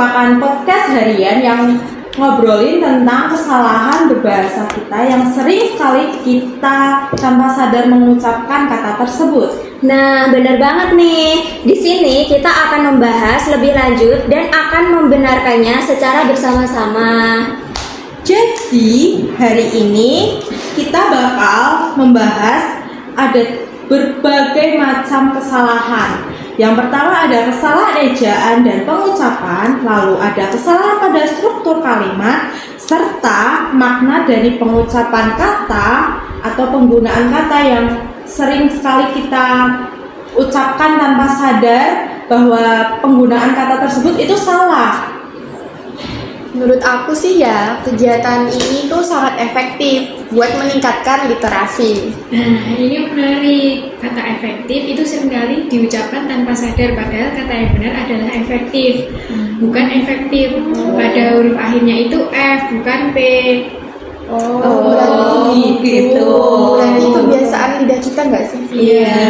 merupakan podcast harian yang ngobrolin tentang kesalahan berbahasa kita yang sering sekali kita tanpa sadar mengucapkan kata tersebut. Nah, benar banget nih. Di sini kita akan membahas lebih lanjut dan akan membenarkannya secara bersama-sama. Jadi, hari ini kita bakal membahas ada berbagai macam kesalahan. Yang pertama ada kesalahan ejaan dan pengucapan, lalu ada kesalahan pada struktur kalimat, serta makna dari pengucapan kata atau penggunaan kata yang sering sekali kita ucapkan tanpa sadar bahwa penggunaan kata tersebut itu salah. Menurut aku sih ya, kegiatan ini tuh sangat efektif buat meningkatkan literasi. Nah, ini menarik. Kata efektif itu seringkali diucapkan tanpa sadar, padahal kata yang benar adalah efektif, bukan efektif. Pada huruf akhirnya itu F, bukan P. Berarti gitu. Berarti kebiasaan lidah kita nggak sih? Iya.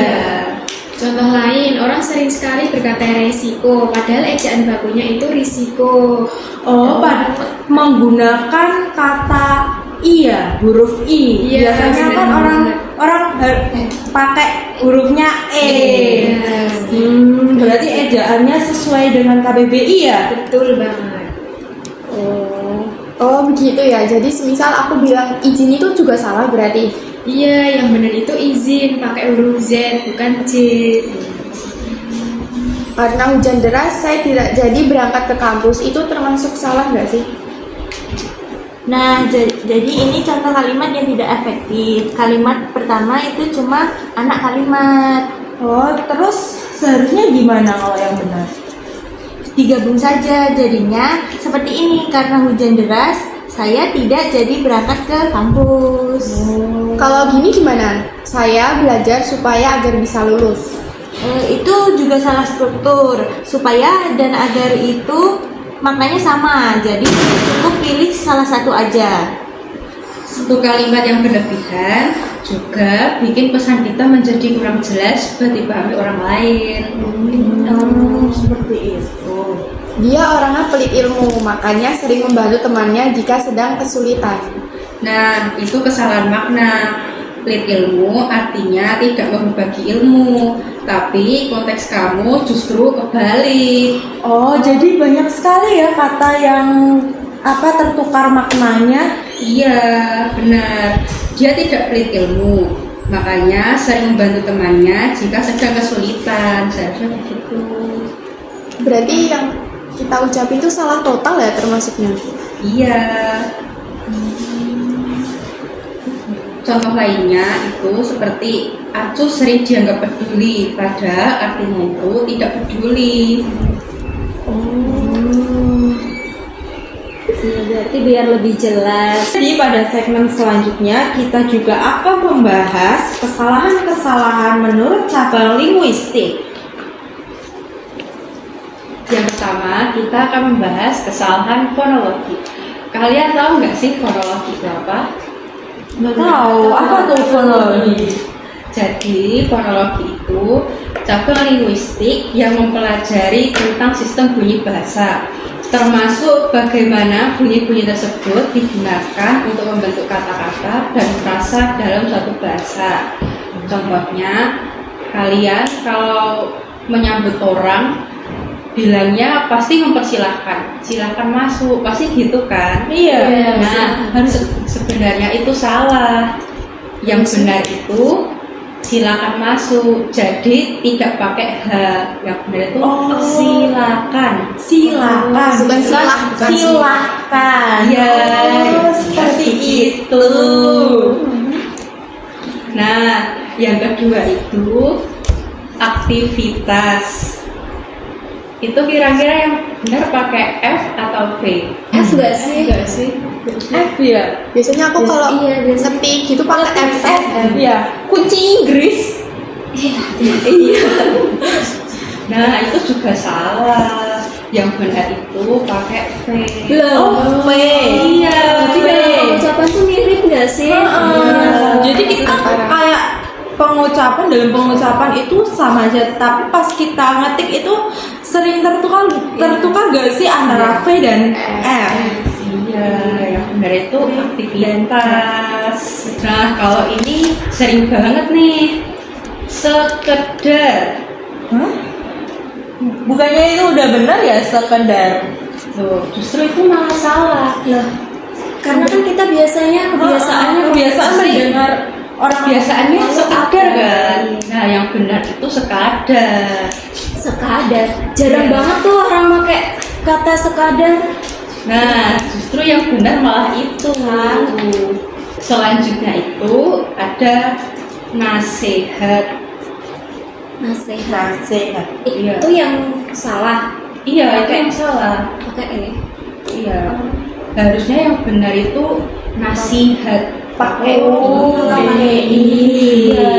Contoh lain, orang sering sekali berkata resiko, padahal ejaan bakunya itu risiko. Menggunakan kata iya, huruf i. Iya, Biasanya kan orang pakai hurufnya e. Yes. Berarti ejaannya sesuai dengan KBBI ya? Betul banget. Oh begitu ya. Jadi semisal aku bilang izin itu juga salah berarti. Iya, yang benar itu izin pakai huruf Z, bukan J. Karena hujan deras, saya tidak jadi berangkat ke kampus. Itu termasuk salah nggak sih? Nah, jadi ini contoh kalimat yang tidak efektif. Kalimat pertama itu cuma anak kalimat. Oh, terus seharusnya gimana kalau yang benar? Digabung saja, jadinya seperti ini. Karena hujan deras, saya tidak jadi berangkat ke kampus. Kalau gini gimana? Saya belajar supaya agar bisa lulus. Itu juga salah struktur. Supaya dan agar itu maknanya sama. Jadi cukup pilih salah satu aja. Satu kalimat yang berlebihan juga bikin pesan kita menjadi kurang jelas buat dipahami orang lain. Seperti itu. Dia orangnya pelit ilmu, makanya sering membantu temannya jika sedang kesulitan. Nah, itu kesalahan makna. Pelit ilmu artinya tidak mau berbagi ilmu, tapi konteks kamu justru kebalik. Oh, jadi banyak sekali ya kata yang tertukar maknanya. Iya, benar. Dia tidak pelit ilmu, makanya sering membantu temannya jika sedang kesulitan. Seharusnya begitu. Berarti yang kita ucapin itu salah total ya termasuknya? Iya. Contoh lainnya itu seperti acuh sering dianggap peduli, padahal artinya itu tidak peduli. Ya, berarti biar lebih jelas. Jadi pada segmen selanjutnya kita juga akan membahas kesalahan-kesalahan menurut cabang linguistik. Yang pertama, kita akan membahas kesalahan fonologi. Kalian tahu nggak sih fonologi itu apa? Nggak tahu, apa tuh fonologi? Jadi, fonologi itu cabang linguistik yang mempelajari tentang sistem bunyi bahasa, termasuk bagaimana bunyi-bunyi tersebut digunakan untuk membentuk kata-kata dan frasa dalam suatu bahasa. Contohnya, kalian kalau menyambut orang bilangnya pasti mempersilahkan, silahkan masuk, pasti gitu kan? Iya. Nah, sebenarnya itu salah. Yang benar itu silakan masuk, jadi tidak pakai H. Yang benar itu silakan. Silakan. Bukan silahkan. Silakan. Ya, seperti itu. Nah, yang kedua itu aktivitas. Itu kira-kira yang benar pakai F atau V? F nggak sih? Enggak sih? F ya? Biasanya aku kalau Iya, biasanya. ngetik gitu pakai F. Ya. Kunci Inggris. Iya. Nah, itu juga salah. Yang benar itu pakai V. V. Iya, Tapi V. dalam ucapan tuh mirip nggak sih? Jadi kita kayak dalam pengucapan itu sama aja, tapi pas kita ngetik itu sering tertukar gak sih antara V dan F? Iya, yang benar itu aktivitas. Nah, kalau ini sering banget nih. Sekedar. Hah? Bukannya itu udah benar ya, sekedar? Tuh, justru itu malah salah. Karena kan kita biasanya kebiasaan mendengar orang Biasaannya sekadar kan. Nah, yang benar itu sekadar. sekadar. Jarang banget tuh orang pakai kata sekadar. Nah, justru yang benar malah itu. Selanjutnya itu ada nasihat. Nasihat. nasihat. Iya. Itu yang salah. Iya, itu yang salah. Pakai Iya. Harusnya yang benar itu nasihat. Pakai pakai Iya.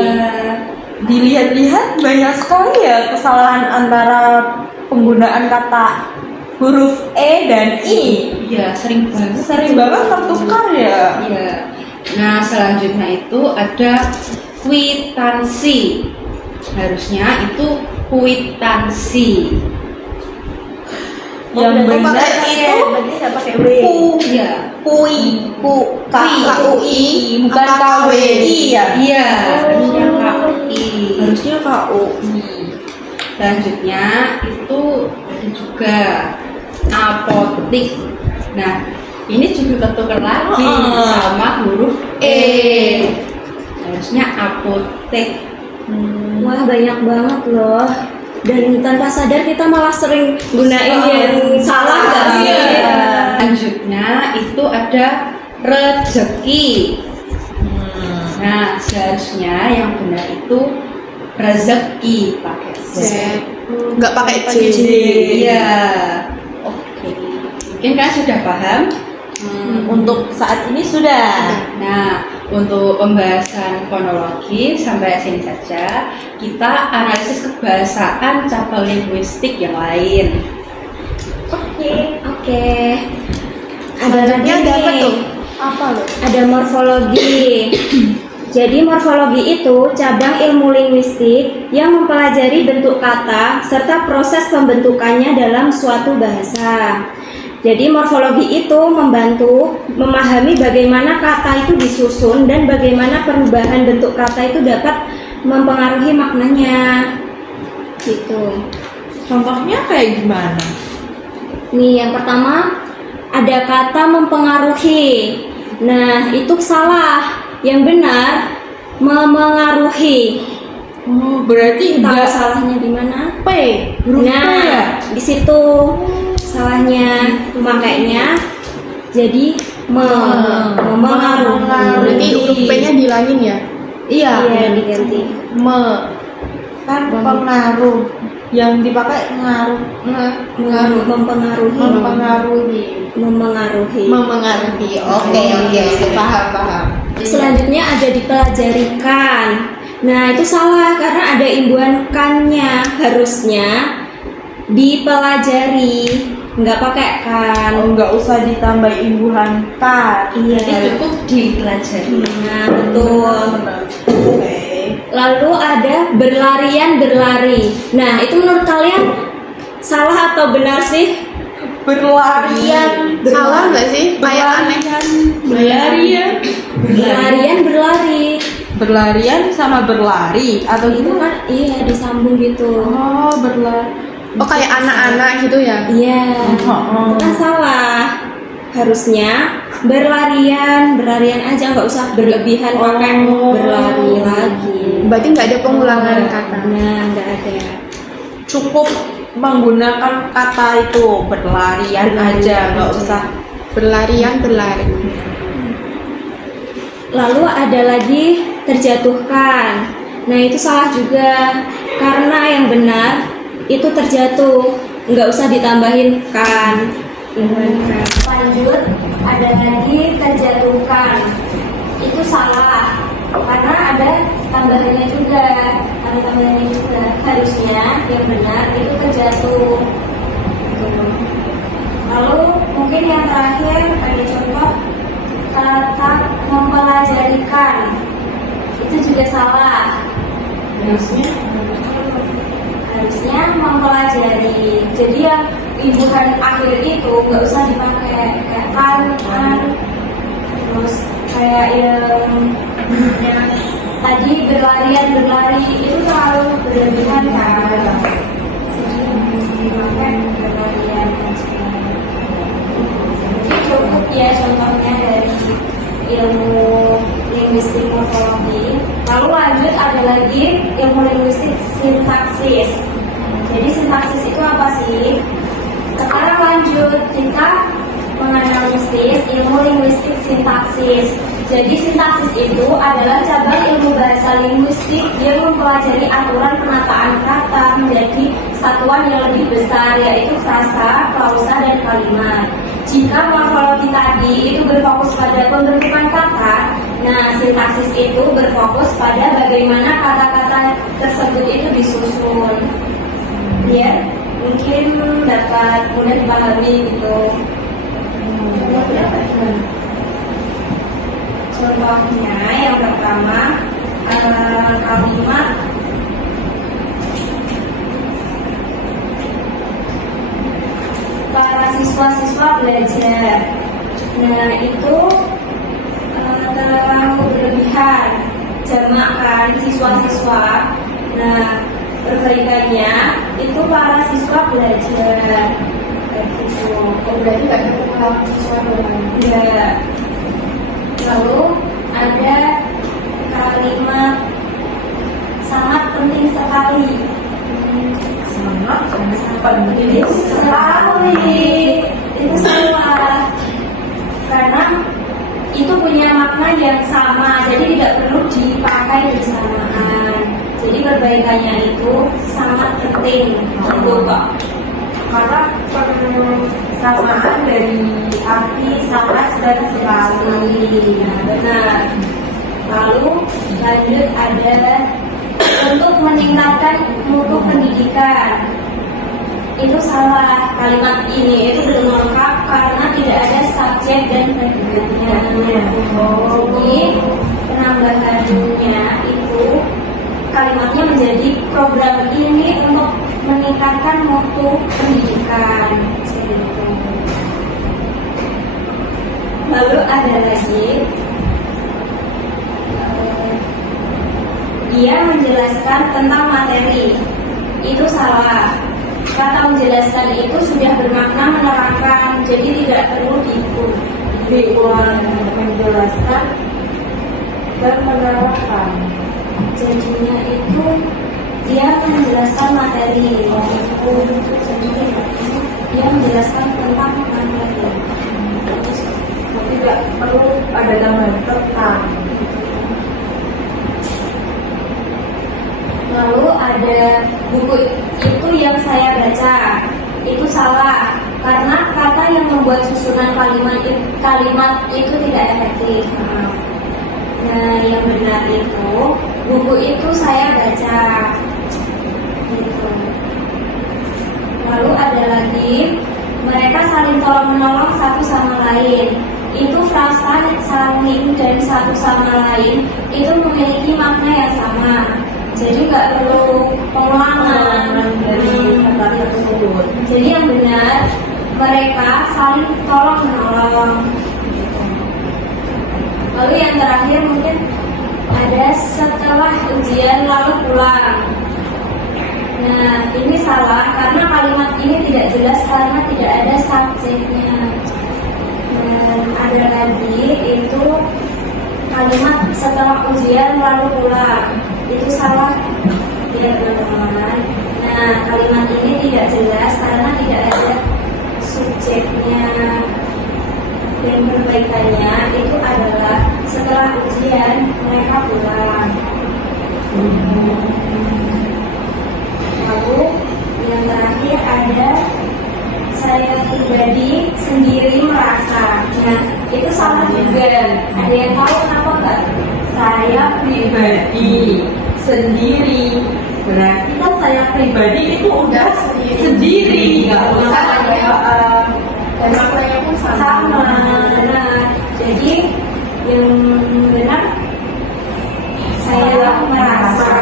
Dilihat-lihat banyak sekali ya kesalahan antara penggunaan kata huruf E dan I. Iya, sering banget. Sering banget tertukar ya. Iya. Nah, selanjutnya itu ada kwitansi. Harusnya itu kwitansi. Yang benar itu pakai W. Iya. KUI bukan KWI ya. Iya, harusnya KUI. Harusnya KUI. Selanjutnya itu ada juga apotik. Nah, ini juga ketukar lagi sama huruf E. Harusnya apotek. Wah, banyak banget loh. Dan tanpa sadar kita malah sering gunain yang salah nggak sih? Iya. Selanjutnya itu ada rezeki. Nah, seharusnya yang benar itu rezeki pakai Z. Nggak pakai J. Iya. Oke. Mungkin kan sudah paham? Untuk saat ini sudah. Nah, untuk pembahasan fonologi sampai sini saja. Kita analisis kebahasaan cabang linguistik yang lain. Oke. Ada Selanjutnya lagi ada apa nih. tuh? Apa loh? Ada morfologi. Jadi morfologi itu cabang ilmu linguistik yang mempelajari bentuk kata serta proses pembentukannya dalam suatu bahasa. Jadi morfologi itu membantu memahami bagaimana kata itu disusun dan bagaimana perubahan bentuk kata itu dapat mempengaruhi maknanya. Gitu. Contohnya kayak gimana? Nih, yang pertama ada kata mempengaruhi. Nah, itu salah. Yang benar memengaruhi. Oh, berarti Tahu enggak salahnya di mana? P, huruf P ya? Nah, di situ salahnya. Makanya jadi memengaruhi. Berarti huruf P-nya dihilangin ya? Iya. Iya, diganti. Kan pengaruh. Yang dipakai ngaruh. Mempengaruhi. Memengaruhi. Oke. Paham. Selanjutnya ada dipelajarikan. Nah, itu salah karena ada imbuhan kannya. Harusnya dipelajari, nggak pakai kan. Nggak usah ditambah imbuhan kan. Iya. Jadi cukup dipelajari. Nah, betul. Oke. Lalu ada berlari. Nah, itu menurut kalian salah atau benar sih? Berlarian. Salah nggak sih? Kayak aneh. Berlarian. Berlarian sama berlari atau Itu gimana? kan iya disambung gitu. Oh, berlari. Oh, kayak anak-anak gitu ya? Iya. Oh. Kan salah. Harusnya berlarian aja, nggak usah berlebihan pakai berlari lagi. Berarti nggak ada pengulangan kata. Nah, nggak ada. Cukup menggunakan kata itu berlarian aja, nggak usah. Berlari. Lalu ada lagi terjatuhkan. Nah, itu salah juga karena yang benar itu terjatuh, nggak usah ditambahin kan. Lanjut, ada lagi terjatuhkan. Itu salah karena ada tambahannya juga. Harusnya yang benar itu terjatuh. Lalu mungkin yang terakhir ada contoh kata mempelajarikan. Itu juga salah imbuhan akhir itu nggak usah dipakai kayak kan, terus kayak yang tadi berlari itu terlalu berlebihan kan, jadi dipakai berlarian aja. Jadi cukup ya contohnya dari ilmu linguistik morfologi. Lalu lanjut ada lagi ilmu linguistik sintaksis. Jadi sintaksis itu apa sih? Sekarang lanjut kita menganalisis ilmu linguistik sintaksis. Jadi sintaksis itu adalah cabang ilmu bahasa linguistik yang mempelajari aturan penataan kata menjadi satuan yang lebih besar, yaitu frasa, klausa, dan kalimat. Jika morfologi tadi itu berfokus pada pembentukan kata, nah sintaksis itu berfokus pada bagaimana kata-kata tersebut itu disusun. Ya, mungkin dapat mudah dipahami gitu. Contohnya yang pertama kalimat para siswa-siswa belajar. Nah itu terlalu berlebihan, jamak kan siswa-siswa. Nah perbaikannya itu para siswa belajar. Gitu. Berarti nggak cukup siswa doang. Ya. Lalu ada kalimat sangat penting sekali. Sangat penting Sekali. Itu salah. Karena itu punya makna yang sama, jadi tidak perlu dipakai bersamaan. Jadi perbaikannya itu sangat penting. Gitu, Pak. karena persamaan dari arti sangat dan sekali. Nah, benar. Lalu lanjut ada untuk meningkatkan mutu pendidikan. Itu salah, kalimat ini itu belum lengkap karena tidak ada subjek dan predikatnya. Jadi penambahannya itu kalimatnya menjadi program ini untuk meningkatkan mutu pendidikan. Gitu. Lalu ada lagi dia menjelaskan tentang materi. Itu salah. Kata menjelaskan itu sudah bermakna menerangkan, jadi tidak perlu diulang menjelaskan dan menerangkan. Jadinya itu dia menjelaskan materi, dia menjelaskan tentang materi. Tidak perlu ada tambahan tentang. Lalu ada buku itu yang saya baca, itu salah karena kata yang membuat susunan kalimat itu tidak efektif. Nah, yang benar itu buku itu saya baca. Gitu. Lalu ada lagi mereka saling tolong menolong satu sama lain. Itu frasa saling dan satu sama lain itu memiliki makna yang sama. Jadi nggak perlu pengulangan dari kata tersebut. Jadi yang benar mereka saling tolong menolong. Lalu yang terakhir mungkin ada setelah ujian lalu pulang. Nah ini salah karena kalimat ini tidak jelas karena tidak ada subjeknya. Dan ada lagi itu kalimat setelah ujian lalu pulang. Itu salah ya teman-teman. Nah kalimat ini tidak jelas karena tidak ada subjeknya. Dan perbaikannya itu adalah setelah ujian mereka pulang. Lalu yang terakhir ada saya pribadi sendiri merasa. Nah itu salah juga. Ada yang tahu kenapa enggak? Saya pribadi sendiri, berarti kan saya pribadi itu udah sendiri, nggak usah ada Dan maknanya pun sama. sama. Nah, jadi yang benar saya merasa.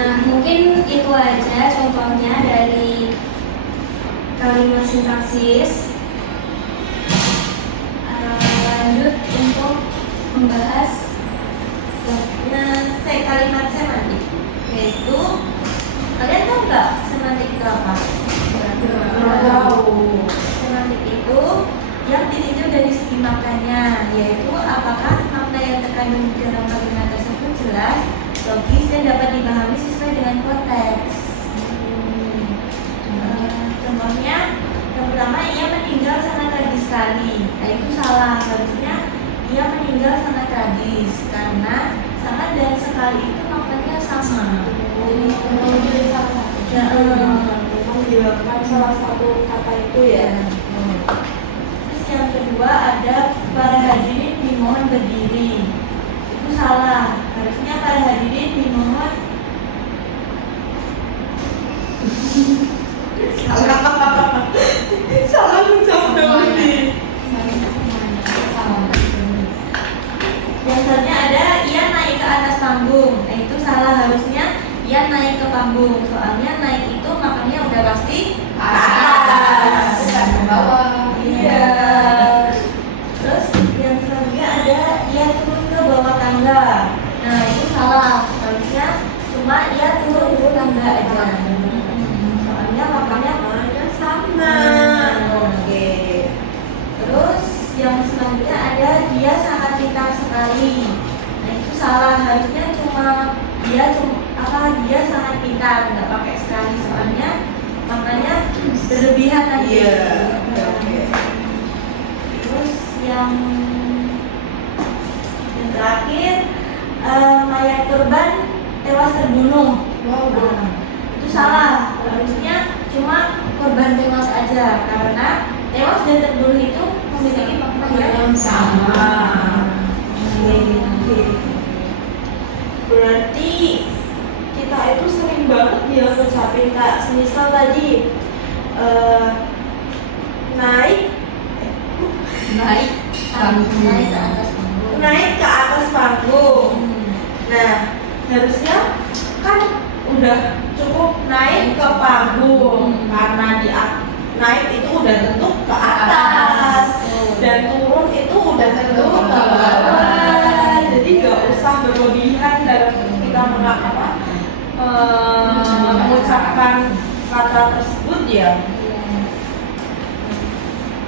Nah, mungkin itu aja contohnya dari kalimat sintaksis sintaksis. Lanjut untuk membahas kalimat semantik, yaitu kalian tahu nggak semantik itu apa? Tahu. Semantik itu yang ditinjau dari segi maknanya, yaitu apakah makna yang terkandung di dalam kalimat tersebut jelas, logis, dan dapat dipahami sesuai dengan konteks. Contohnya, yang pertama, ia meninggal sangat tragis sekali. Nah, itu salah. Harusnya ia meninggal sangat tragis karena sangat dan sekali itu maknanya sama. Jadi salah satu. Menghilangkan salah satu kata itu ya. Terus yang kedua ada para hadirin dimohon berdiri. Itu salah. Harusnya para hadirin dimohon Salah menjawab nih. yang selanjutnya ada ia naik ke atas panggung. Nah, itu salah. Harusnya ia naik ke panggung. Soalnya naik itu makanya udah pasti ke atas. Bukan ke bawah. Iya. Terus yang selanjutnya ada ia turun ke bawah tangga. Nah, itu salah. Harusnya cuma ia turun ke tangga aja. Soalnya makanya Sama. Oke. Terus yang selanjutnya ada dia sangat pintar sekali. Nah, itu salah. Harusnya dia sangat pintar, nggak pakai sekali. Soalnya makanya berlebihan tadi. Iya. Oke. Terus yang terakhir, mayat korban tewas terbunuh. Wow. Nah, itu salah. Harusnya cuma korban tewas aja, karena tewas dan terbunuh itu memiliki makna yang Sama. Oke. Berarti kita itu sering banget ya ngucapin Kak. Semisal tadi naik naik ke atas panggung. naik ke atas panggung. Nah, harusnya kan udah cukup naik ke panggung karena naik itu udah tentu ke atas dan turun itu udah tentu ke bawah. Jadi nggak usah berlebihan dalam kita mengucapkan kata tersebut ya.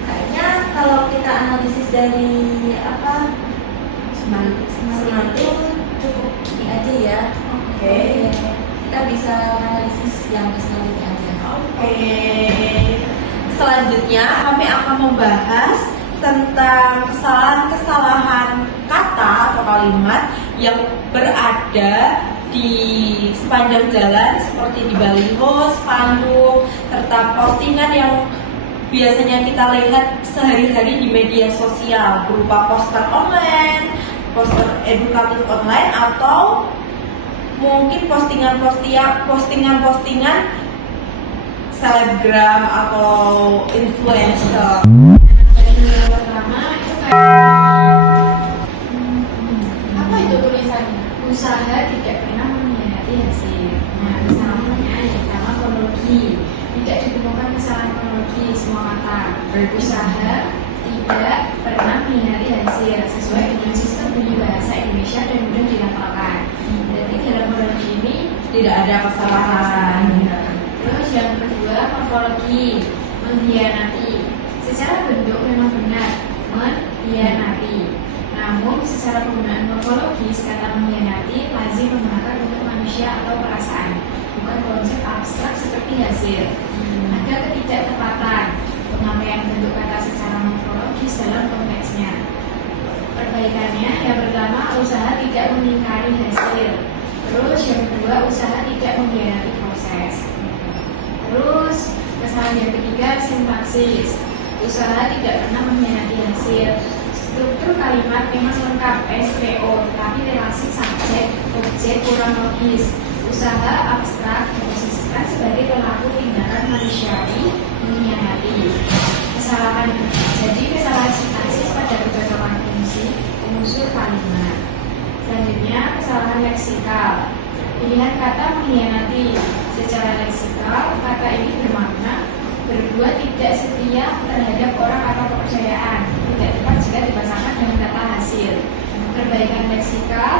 Kayaknya kalau kita analisis dari semantik cukup ini aja ya. Oke. Kita bisa analisis yang selanjutnya aja. Oke. Selanjutnya kami akan membahas tentang kesalahan-kesalahan kata atau kalimat yang berada di sepanjang jalan seperti di baliho, spanduk, serta postingan yang biasanya kita lihat sehari-hari di media sosial berupa poster online, poster edukatif online, atau mungkin postingan selebgram atau influencer. Yang pertama itu apa itu tulisannya? Usaha tidak pernah mengkhianati hasil. Nah, misalnya yang pertama kronologi, tidak ditemukan kesalahan kronologi semua kata. Berusaha tidak pernah mengkhianati hasil sesuai dengan sistem bunyi bahasa Indonesia dan mudah dilafalkan. Jadi dalam kronologi ini Tidak ada kesalahan. Terus yang kedua, morfologi, mengkhianati. Secara bentuk memang benar, mengkhianati. Namun secara penggunaan morfologis, kata mengkhianati lazim menggunakan untuk manusia atau perasaan, bukan konsep abstrak seperti hasil. Ada ketidaktepatan penyampaian bentuk kata secara morfologis dalam konteksnya. Perbaikannya, yang pertama, usaha tidak mengingkari hasil. Terus yang kedua, usaha tidak mengkhianati proses. Terus kesalahan yang ketiga, sintaksis. Usaha tidak pernah mengkhianati hasil. Struktur kalimat memang lengkap SPO, tapi relasi subjek objek kurang logis. Usaha abstrak diposisikan sebagai pelaku tindakan manusiawi mengkhianati. Kesalahan sintaksis pada kecocokan fungsi unsur kalimat. Selanjutnya, kesalahan leksikal. Pilihan kata mengkhianati. Secara leksikal, kata ini bermakna berbuat tidak setia terhadap orang atau kepercayaan. Tidak tepat jika dipasangkan dengan kata hasil. Perbaikan leksikal.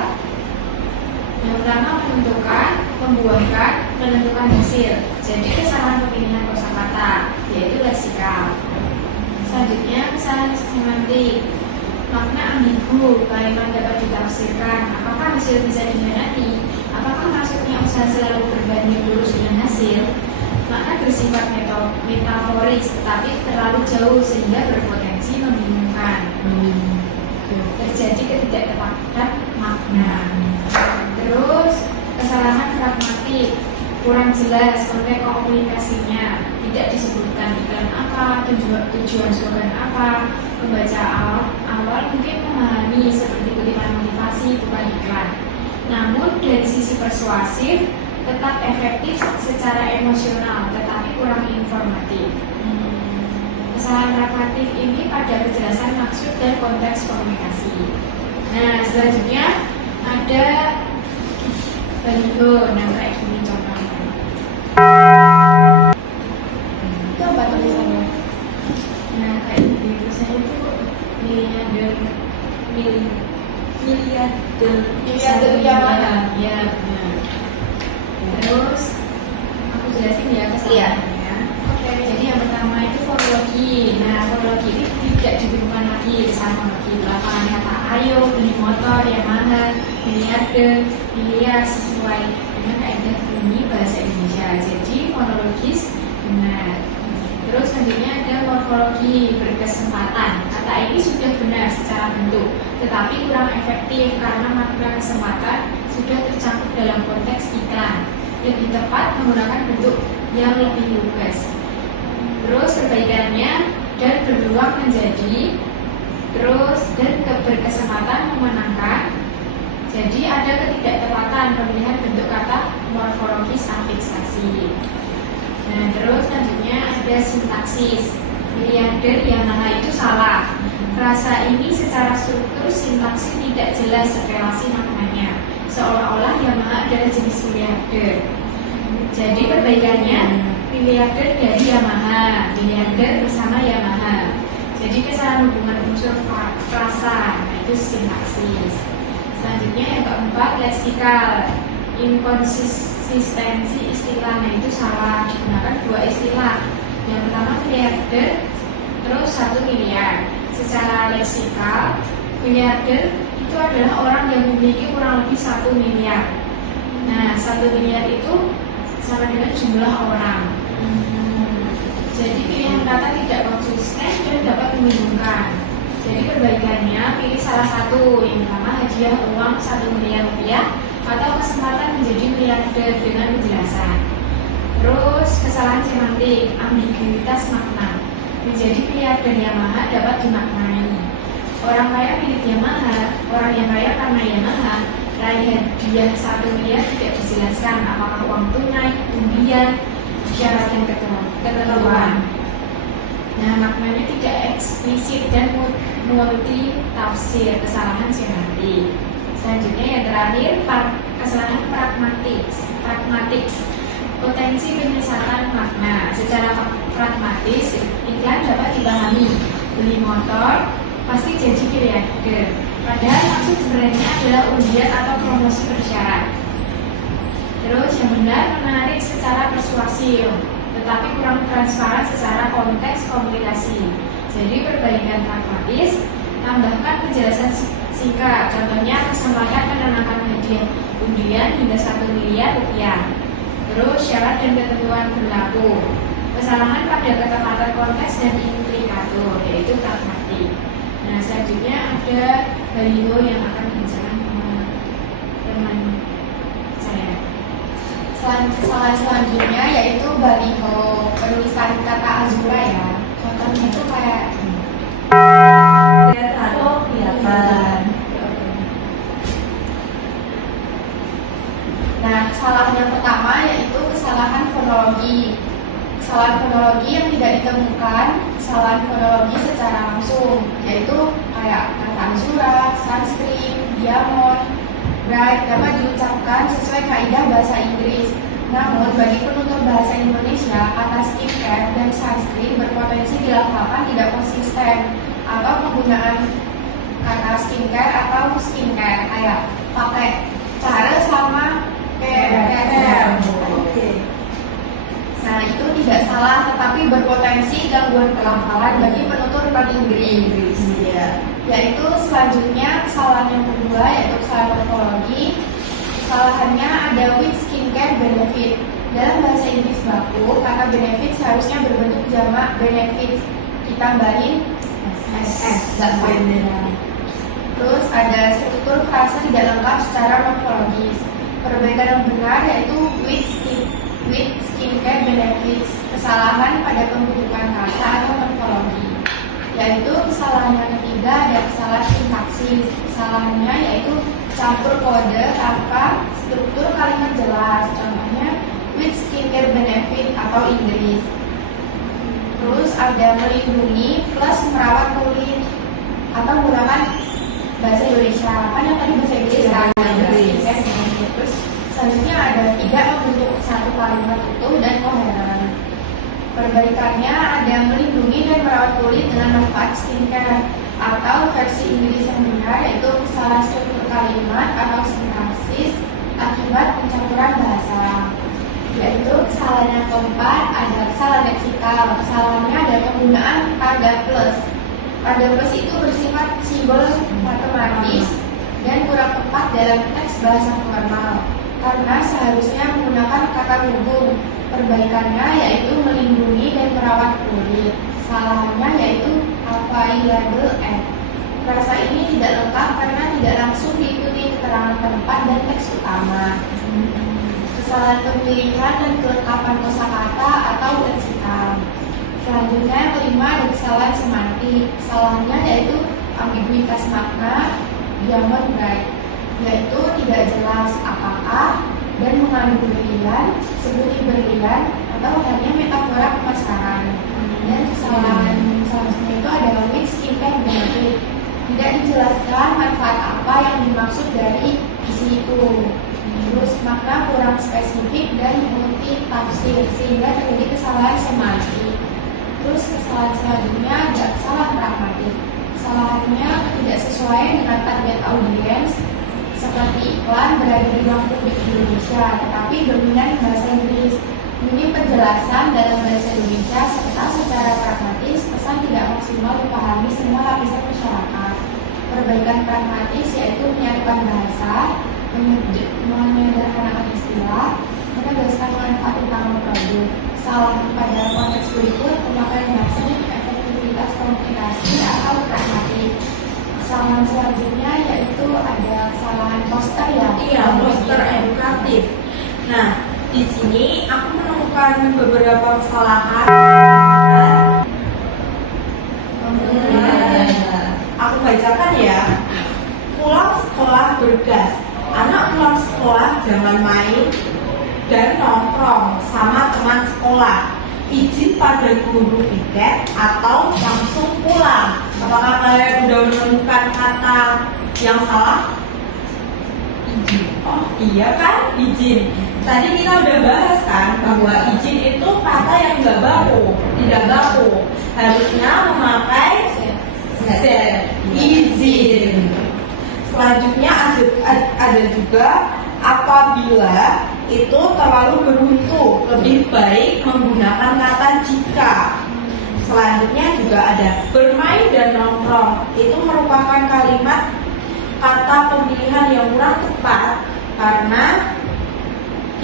Yang pertama menentukan, membuahkan, menentukan hasil. Jadi kesalahan pemilihan kosakata, yaitu leksikal. Selanjutnya kesalahan semantik. Makna ambigu, kalimat dapat ditafsirkan. Apakah hasil bisa dihianati? Apakah maksudnya usaha selalu berbanding lurus dengan hasil? Makna bersifat metaforis, tetapi terlalu jauh sehingga berpotensi membingungkan. Terjadi ketidaktepatan makna. Terus kesalahan pragmatik, kurang jelas konteks komunikasinya, tidak disebutkan iklan apa, tujuan slogan apa. Pembaca awal mungkin memahami seperti kutipan motivasi bukan iklan. Namun dari sisi persuasif tetap efektif secara emosional, tetapi kurang informatif. Kesalahan pragmatik ini pada kejelasan maksud dan konteks komunikasi. Nah, selanjutnya ada baliho, nah kayak gini contohnya. Itu apa tulisannya? Nah, kayak gini tulisannya itu miliarder yang mana? Ya, benar. Terus aku jelasin ya kesalahannya. Jadi yang pertama itu fonologi. Nah, fonologi ini tidak digunakan lagi sama lagi. Belakangan kata ayo, beli motor, Yamaha, miliarder, miliar sesuai dengan kaidah bunyi bahasa Indonesia. Jadi fonologis benar. Terus selanjutnya ada morfologi berkesempatan. Kata ini sudah benar secara bentuk, tetapi kurang efektif karena makna kesempatan sudah tercakup dalam konteks iklan. Lebih tepat menggunakan bentuk yang lebih lugas. Terus perbaikannya dan berpeluang menjadi, terus dan berkesempatan memenangkan. Jadi ada ketidaktepatan pemilihan bentuk kata morfologis afiksasi. Nah, terus selanjutnya ada sintaksis. Miliarder Yamaha itu salah. Frasa ini secara struktur sintaksis tidak jelas relasi maknanya, seolah-olah Yamaha adalah jenis miliarder. Jadi perbaikannya miliarder dari Yamaha, miliarder bersama Yamaha. Jadi kesalahan hubungan unsur frasa, nah itu sintaksis. Selanjutnya yang keempat leksikal. Inkonsistensi istilahnya itu salah, digunakan dua istilah. Yang pertama miliarder, terus 1 miliar. Secara leksikal, miliarder itu adalah orang yang memiliki kurang lebih 1 miliar. Nah, 1 miliar itu sama dengan jumlah orang. Jadi pilihan kata tidak konsisten dan dapat membingungkan. Jadi perbaikannya pilih salah satu. Yang pertama hadiah uang 1 miliar rupiah atau kesempatan menjadi miliarder dengan penjelasan. Terus kesalahan semantik, ambiguitas makna. Menjadi miliarder Yamaha dapat dimaknai orang kaya milik Yamaha, orang yang kaya karena Yamaha. Raih hadiah 1 miliar tidak dijelaskan apakah uang tunai, undian, syarat dan ketentuan. Nah, maknanya tidak eksplisit dan multi tafsir, kesalahan semantik. Selanjutnya yang terakhir kesalahan pragmatik, potensi penyesatan makna. Secara pragmatis iklan dapat dipahami, beli motor pasti jadi miliarder, padahal maksud sebenarnya adalah undian atau promosi bersyarat. Terus yang benar menarik secara persuasif, tetapi kurang transparan secara konteks komunikasi. Jadi perbaikan pragmatis, tambahkan penjelasan singkat, contohnya kesempatan menanamkan hadiah undian hingga 1 miliar rupiah. Terus syarat dan ketentuan berlaku. Kesalahan pada ketepatan konteks dan implikator, yaitu pragmatik. Nah, selanjutnya ada baliho yang akan dibincangkan teman saya. Kesalahan selanjutnya yaitu baliho penulisan kata azura ya. Contohnya itu kayak kelihatan. Nah, kesalahan yang pertama yaitu kesalahan fonologi. Kesalahan fonologi yang tidak ditemukan, kesalahan fonologi secara langsung, yaitu kayak kata azura, sunscreen, diamond, bright dapat diucapkan sesuai kaidah bahasa Inggris. Namun, bagi penutur bahasa Indonesia, kata skincare dan sunscreen berpotensi dilafalkan tidak konsisten atau penggunaan kata skincare atau skincare kayak pakai cara sama care. Nah, itu tidak salah, tetapi berpotensi gangguan pelafalan bagi penutur non-Inggris. Yaitu selanjutnya kesalahan yang kedua yaitu kesalahan morfologi. Kesalahannya ada with skincare benefit. Dalam bahasa Inggris baku, kata benefit seharusnya berbentuk jamak benefit. Ditambahin SS. Terus ada struktur frase tidak lengkap secara morfologis. Perbaikan yang benar yaitu with skincare benefits. Kesalahan pada pembentukan kata atau morfologi. Yaitu kesalahan yang ketiga ada kesalahan sintaksis. Kesalahannya yaitu campur kode tanpa struktur kalimat jelas. Contohnya with skincare benefit atau Inggris. Terus ada melindungi plus merawat kulit atau menggunakan bahasa Indonesia. Kan yang tadi bahasa Inggris kan? Terus selanjutnya ada tidak membentuk satu kalimat utuh dan koheren. Perbaikannya ada melindungi dan merawat kulit dengan manfaat skincare atau versi Inggris yang benar yaitu kesalahan struktur kalimat atau sintaksis akibat pencampuran bahasa. Yaitu kesalahan yang keempat ada kesalahan leksikal. Kesalahannya ada penggunaan tanda plus. Tanda plus itu bersifat simbol matematis dan kurang tepat dalam teks bahasa formal karena seharusnya menggunakan kata hubung. Perbaikannya yaitu melindungi dan merawat kulit. Kesalahannya yaitu available at. Frasa ini tidak lengkap karena tidak langsung diikuti keterangan tempat dan teks utama. Kesalahan pemilihan dan kelengkapan kosakata atau leksikal. Selanjutnya yang kelima ada kesalahan semantik. Kesalahannya yaitu ambiguitas makna, diamond bright, yaitu tidak jelas apakah dan mengandung berlian, seperti berlian atau hanya metafora pemasaran. Dan kesalahan selanjutnya itu adalah with skincare benefit. Tidak dijelaskan manfaat apa yang dimaksud dari isi itu. Terus makna kurang spesifik dan multi tafsir sehingga terjadi kesalahan semantik. Terus kesalahan selanjutnya ada kesalahan pragmatik. Kesalahannya tidak sesuai dengan target audiens seperti iklan berada di ruang publik Indonesia, tetapi dominan bahasa Inggris. Minim penjelasan dalam bahasa Indonesia serta secara pragmatis pesan tidak maksimal dipahami semua lapisan masyarakat. Perbaikan pragmatis yaitu menyatukan bahasa, menyederhanakan istilah, menegaskan manfaat utama produk. Salah pada konteks berikut pemakaian bahasa dan efektivitas komunikasi atau pragmatik. Kesalahan selanjutnya yaitu ada kesalahan poster ya. Iya, poster edukatif. Nah, di sini aku menemukan beberapa kesalahan. Aku bacakan ya. Pulang sekolah bergas. Anak pulang sekolah jangan main dan nongkrong sama teman sekolah. Izin pada guru piket atau langsung pulang. Apakah kalian sudah menemukan kata yang salah? Izin. Oh iya kan, izin. Tadi kita udah bahas kan bahwa izin itu kata yang nggak baku, tidak baku. Harusnya memakai izin. Selanjutnya ada juga apabila itu terlalu beruntung, lebih baik menggunakan kata jika. Selanjutnya juga ada bermain dan nongkrong. Itu merupakan kalimat kata pemilihan yang kurang tepat karena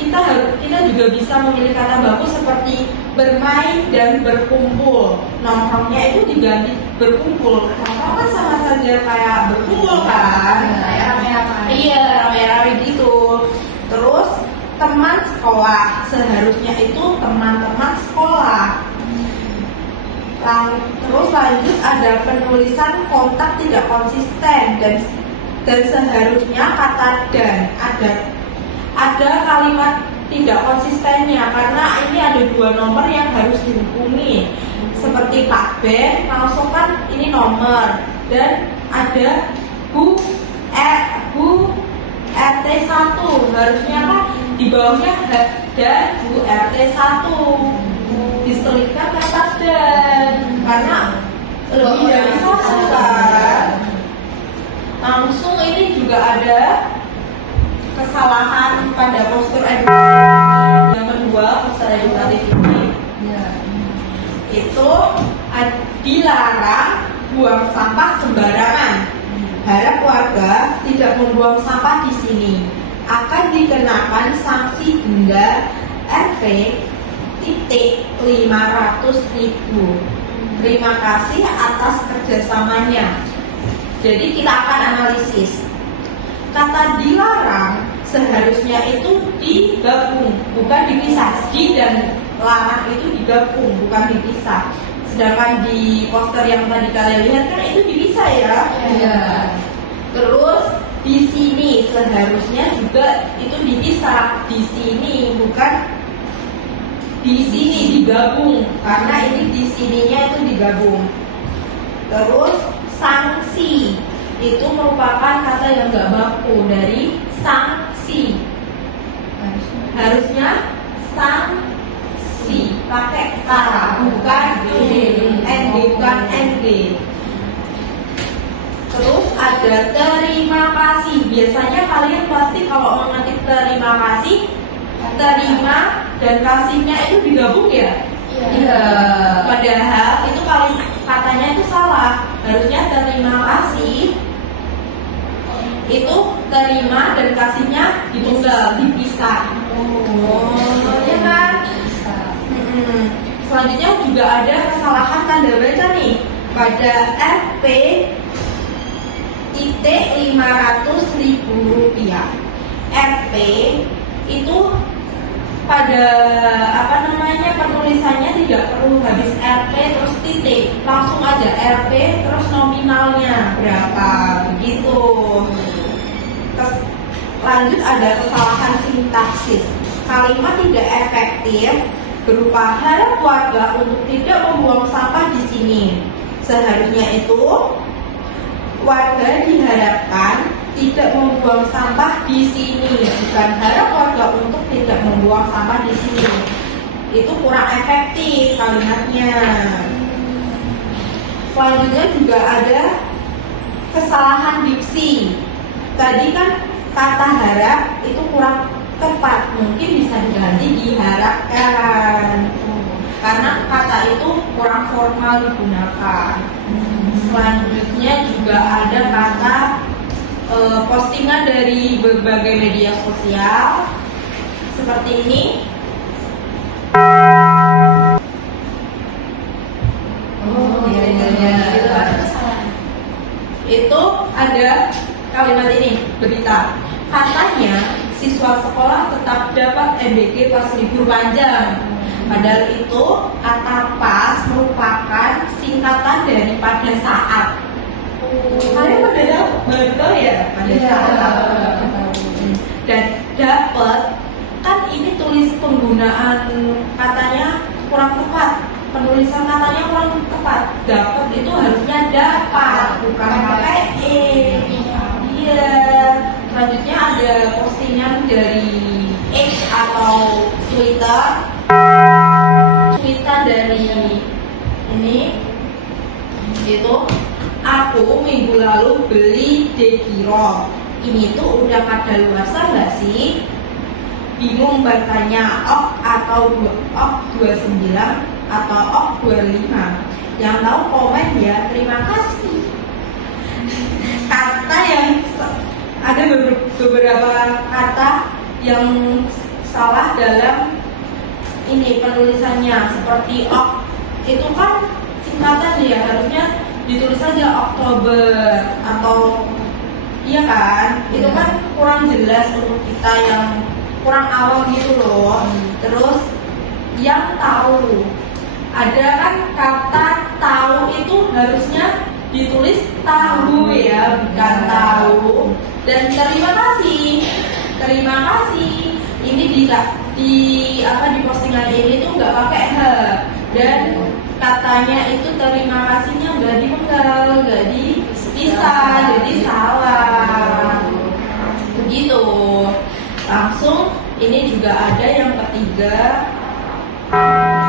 kita juga bisa memilih kata baku seperti bermain dan berkumpul. Nongkrongnya itu diganti berkumpul. Nongkrong kan sama saja kayak berkumpul kan? Iya, rame-rame gitu. Terus teman sekolah, seharusnya itu teman-teman sekolah. Terus lanjut ada penulisan kontak tidak konsisten dan seharusnya kata dan ada kalimat tidak konsistennya karena ini ada dua nomor yang harus dihubungi seperti Pak Ben langsung kan ini nomor dan ada Bu RT1 harusnya kan di bawahnya dan Bu RT 1 diselipkan kata dan karena lebih dari satu kan. Langsung ini juga ada kesalahan pada postur edukatif yang kedua, postur edukatif ini itu dilarang buang sampah sembarangan. Harap warga tidak membuang sampah di sini. Akan dikenakan sanksi denda Rp500.000. Terima kasih atas kerjasamanya. Jadi kita akan analisis. Kata dilarang seharusnya itu digabung, bukan dipisah. Di dan larang itu digabung, bukan dipisah. Sedangkan di poster yang tadi kalian lihat kan itu dipisah ya. Iya. Terus di sini seharusnya juga itu dipisah. Di sini bukan di sini digabung, karena ini di sininya itu digabung. Terus sanksi itu merupakan kata yang gak baku dari sanksi. Harusnya sanksi pakai k, bukan nd, bukan nd. Terus ada terima kasih. Biasanya kalian pasti kalau mengetik terima kasih, terima dan kasihnya itu digabung ya. Iya. Padahal itu katanya itu salah. Harusnya terima kasih itu terima dan kasihnya ditunggal, dipisah. Ya kan? Selanjutnya juga ada kesalahan tanda baca nih pada RP IT Rp500.000. RP itu pada penulisannya tidak perlu habis RP terus titik, langsung aja RP terus nominalnya berapa begitu. Lanjut ada kesalahan sintaksis. Kalimat tidak efektif berupa harap warga untuk tidak membuang sampah di sini. Seharusnya itu warga diharapkan tidak membuang sampah di sini, bukan harap warga untuk tidak membuang sampah di sini. Itu kurang efektif kalimatnya. Selanjutnya juga ada kesalahan diksi. Tadi kan kata harap itu kurang tepat, mungkin bisa diganti diharapkan karena kata itu kurang formal digunakan. Selanjutnya juga ada kata postingan dari berbagai media sosial seperti ini. Itu ada kalimat ini, berita. Katanya siswa sekolah tetap dapat MBG pas libur panjang. Padahal itu kata pas merupakan singkatan dari pada saat. Kalian pada tahu ya pada saat. Dan dapat kan ini tulis penggunaan katanya kurang tepat. Penulisan katanya kurang tepat. Dapat itu harusnya dapat, bukan pakai e. Iya. Selanjutnya ada postingan dari X atau Twitter. Twitter dari ini itu aku minggu lalu beli Dekiro. Ini tuh udah kadaluarsa nggak sih? Bingung bacanya ok atau ok 29 atau ok 25. Yang tahu komen ya, terima kasih. Kata yang ada beberapa kata yang salah dalam ini penulisannya, seperti ok itu kan singkatan ya, harusnya ditulis aja Oktober atau iya kan, itu kan kurang jelas untuk kita yang kurang awam gitu loh. Terus yang tahu, ada kan kata tahu itu harusnya ditulis tahu ya, bukan tahu. Dan terima kasih ini di postingan ini tuh nggak pakai h, dan katanya itu terima kasihnya nggak dipenggal, nggak dipisah, jadi salah begitu. Langsung Ini juga ada yang ketiga.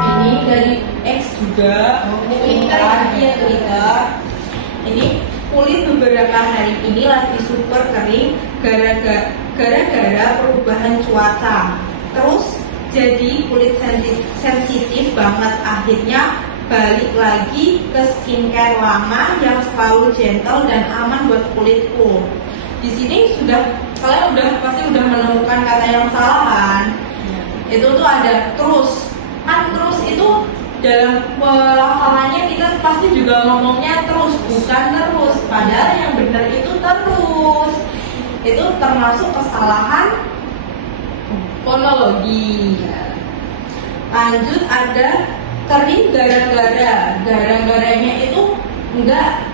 Ini dari X juga. Twitter. Ini kulit beberapa hari ini lagi super kering gara-gara perubahan cuaca. Terus jadi kulit sensitif banget, akhirnya balik lagi ke skincare lama yang selalu gentle dan aman buat kulitku. Di sini kalian pasti udah menemukan kata yang salah kan? Itu tuh ada terus. Kan terus itu dalam pelafalannya kita pasti juga ngomongnya terus, bukan terus. Padahal yang benar itu terus. Itu termasuk kesalahan fonologi. Lanjut ada kering gara-garanya itu enggak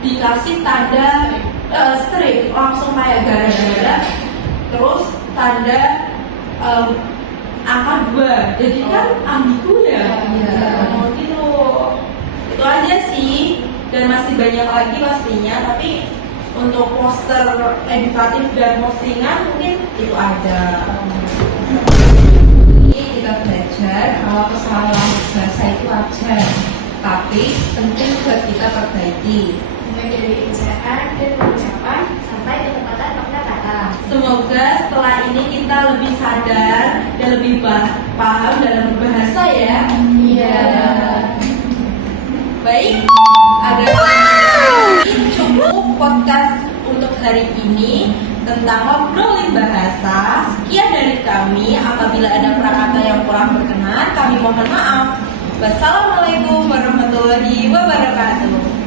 dikasih tanda strip, langsung kayak gara-gara, terus tanda angka 2, jadi kan ambigu ya. Gitu. Itu aja sih, dan masih banyak lagi pastinya, tapi untuk poster edukatif dan postingan mungkin itu ada. Ini kita belajar kalau kesalahan bahasa itu wajar, tapi penting buat kita perbaiki. Mulai dari ejaan dan pengucapan sampai ketepatan makna kata. Semoga setelah ini kita lebih sadar dan lebih paham dalam berbahasa ya. Iya. Baik, ada cukup podcast untuk hari ini tentang ngobrolin bahasa. Sekian dari kami. Apabila ada kata yang kurang berkenan, kami mohon maaf. Wassalamualaikum warahmatullahi wabarakatuh.